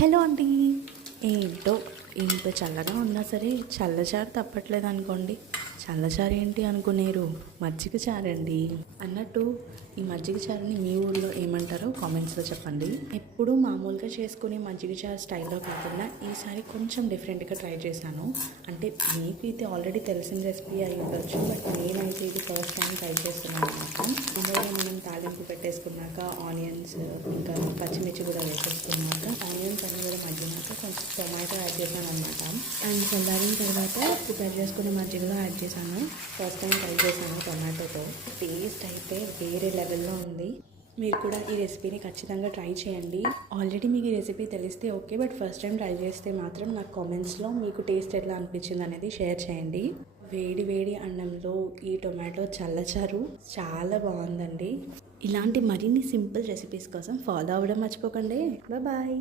Hello అండి. ఏంటో ఇంత చల్లగా ఉన్నా సరే చల్లచారు తప్పట్లేదు అనుకోండి. చల్లచారు ఏంటి అనుకునేరు, మజ్జిగ చారండి. అన్నట్టు ఈ మజ్జిగ చారుని మీ ఊళ్ళో ఏమంటారో కామెంట్స్లో చెప్పండి. ఎప్పుడు మామూలుగా చేసుకునే మజ్జిగ చారు స్టైల్లో కాకుండా ఈసారి కొంచెం డిఫరెంట్గా ట్రై చేశాను. అంటే మీకు ఇది ఆల్రెడీ తెలిసిన రెసిపీ అయి ఉండొచ్చు, బట్ నేనైతే ఇది ఫస్ట్ టైం ట్రై చేస్తున్నాను అనమాట. ఇందులో మనం తాలింపు పెట్టేసుకున్నాక ఆనియన్స్ ఇంకా పచ్చిమిర్చి కూడా వేసేసుకున్నాక ఆనియన్స్ అన్నీ కూడా మగ్గినాక కొంచెం టొమాటో యాడ్ చేశాను అనమాట. అండ్ చల్లారిన తర్వాత ప్రిపేర్ చేసుకునే మజ్జిగలో యాడ్ చేశాను. ఫస్ట్ టైం ట్రై చేశాను టొమాటోతో. టేస్ట్ అయితే వేరే లెవెల్లో ఉంది. మీరు కూడా ఈ రెసిపీని ఖచ్చితంగా ట్రై చేయండి. ఆల్రెడీ మీకు ఈ రెసిపీ తెలిస్తే okay, but first time try చేస్తే మాత్రం నాకు కామెంట్స్లో మీకు టేస్ట్ ఎట్లా అనిపించింది అనేది షేర్ చేయండి. వేడి వేడి అన్నంలో ఈ టొమాటో చల్లచారు చాలా బాగుందండి. ఇలాంటి మరిన్ని సింపుల్ రెసిపీస్ కోసం ఫాలో అవ్వడం మర్చిపోకండి. బాయ్.